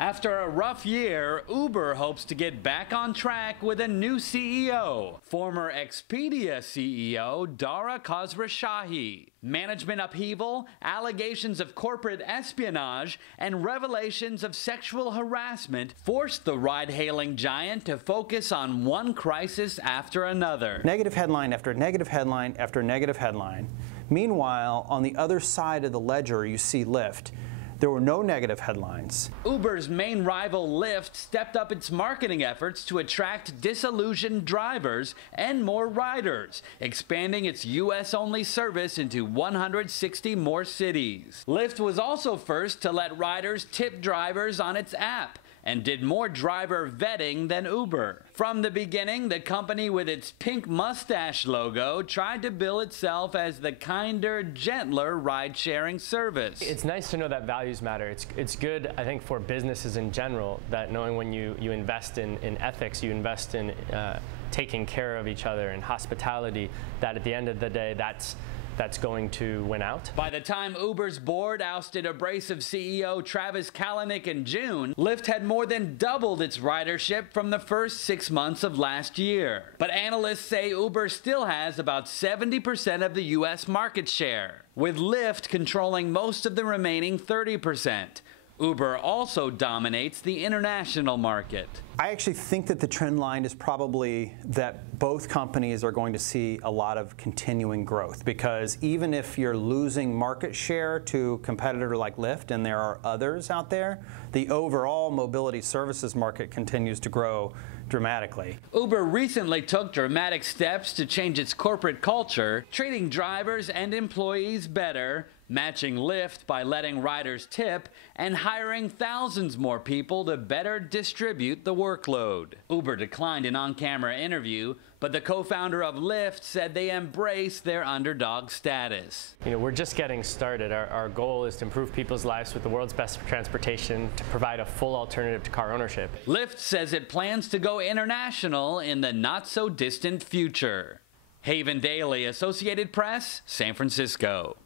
After a rough year, Uber hopes to get back on track with a new CEO. Former EXPEDIA CEO Dara Khosrowshahi. Management upheaval, allegations of corporate espionage, and revelations of sexual harassment forced the ride-hailing giant to focus on one crisis after another. Negative headline after negative headline after negative headline. Meanwhile, on the other side of the ledger, you see Lyft. There were no negative headlines. Uber's main rival Lyft stepped up its marketing efforts to attract disillusioned drivers and more riders, expanding its US-only service into 160 more cities. Lyft was also first to let riders tip drivers on its app and did more driver vetting than Uber. From the beginning, the company with its pink mustache logo tried to bill itself as the kinder, gentler ride-sharing service. It's nice to know that values matter. It's good, I think, for businesses in general, that knowing when you invest in ethics, you invest in taking care of each other and hospitality, that at the end of the day, that's going to win out. By the time Uber's board ousted abrasive CEO Travis Kalanick in June, Lyft had more than doubled its ridership from the first 6 months of last year. But analysts say Uber still has about 70% of the US market share, with Lyft controlling most of the remaining 30%. Uber also dominates the international market. I actually think that the trend line is probably that both companies are going to see a lot of continuing growth, because even if you're losing market share to a competitor like Lyft, and there are others out there, the overall mobility services market continues to grow dramatically. Uber recently took dramatic steps to change its corporate culture, treating drivers and employees better, matching Lyft by letting riders tip, and hiring thousands more people to better distribute the workload. Uber declined an on-camera interview, but the co-founder of Lyft said they embrace their underdog status. We're just getting started. Our goal is to improve people's lives with the world's best transportation, to provide a full alternative to car ownership. Lyft says it plans to go international in the not-so-distant future. Haven Daily, Associated Press, San Francisco.